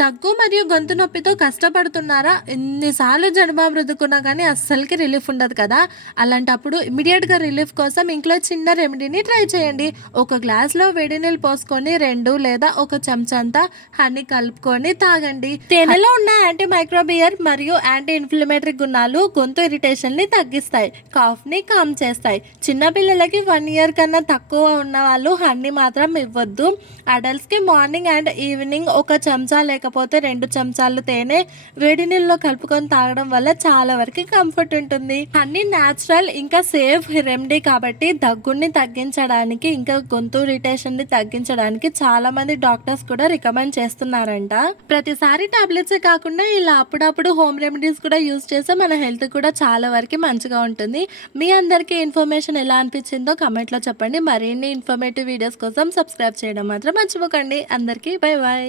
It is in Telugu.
దగ్గు మరియు గొంతు నొప్పితో కష్టపడుతున్నారా? ఎన్నిసార్లు జనబాబు రుద్దుకున్నా కానీ అస్సలకి రిలీఫ్ ఉండదు కదా! అలాంటప్పుడు ఇమ్మీడియేట్‌గా రిలీఫ్ కోసం ఇంట్లో చిన్న రెమెడీని ట్రై చేయండి. ఒక గ్లాస్‌లో వేడి నీళ్ళు పోసుకొని 2 లేదా ఒక చెంచా అంతా హనీ కలుపుకొని తాగండి. తేనెలో ఉన్న యాంటీ మైక్రోబియల్ మరియు యాంటీ ఇన్‌ఫ్లమేటరీ గుణాలు గొంతు ఇరిటేషన్‌ని తగ్గిస్తాయి. కాఫ్‌ని కామ్ చేస్తాయి. చిన్న పిల్లలకి 1 ఇయర్ కన్నా తక్కువ ఉన్న వాళ్ళు హనీ మాత్రం ఇవ్వొద్దు. అడల్ట్స్‌కి మార్నింగ్ అండ్ ఈవినింగ్ ఒక చెంచా లేకపోతే 2 చెంచాలు తేనె వేడి నీళ్ళలో కలుపుకొని తాగడం వల్ల చాలా వరకు కంఫర్ట్ ఉంటుంది. హనీ న్యాచురల్ ఇంకా సేఫ్ రెమెడీ కాబట్టి దగ్గుని తగ్గించడానికి ఇంకా గొంతు ఇరిటేషన్ ని తగ్గించడానికి చాలా మంది డాక్టర్స్ కూడా రికమెండ్ చేస్తున్నారంట. ప్రతిసారి టాబ్లెట్స్ కాకుండా ఇలా అప్పుడప్పుడు హోమ్ రెమెడీస్ కూడా యూస్ చేస్తే మన హెల్త్ కూడా చాలా వరకు మంచిగా ఉంటుంది. మీ అందరికీ ఇన్ఫర్మేషన్ ఎలా అనిపించిందో కమెంట్లో చెప్పండి. మరిన్ని ఇన్ఫర్మేటివ్ వీడియోస్ కోసం సబ్స్క్రైబ్ చేయడం మాత్రం మర్చిపోకండి. అందరికీ బై బాయ్.